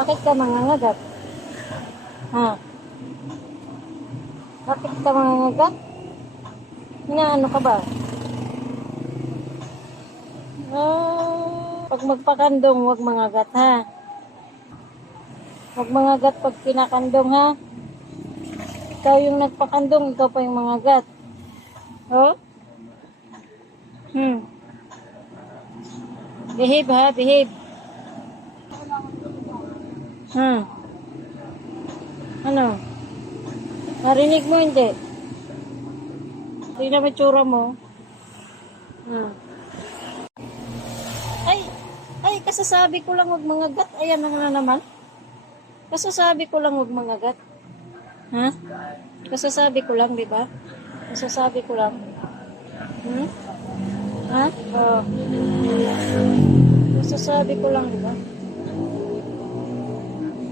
Bakit ka mangangagat? Ha? Bakit ka mangangagat? Inaano ka ba? Pag magpakandong, huwag mangagat ha. Huwag mangagat pag kinakandong ha. Ikaw yung nagpakandong, ikaw pa yung mangagat. Oh? Behave ha, behave. Ano? Narinig mo hindi? Tingnan mo yung tsura mo. Ay, kasasabi ko lang huwag mangagat. Ayan na naman. Kasasabi ko lang huwag mangagat. Ha? Kasasabi ko lang, di ba? Kasasabi ko lang. Ha? Oh. Kasasabi ko lang, di ba?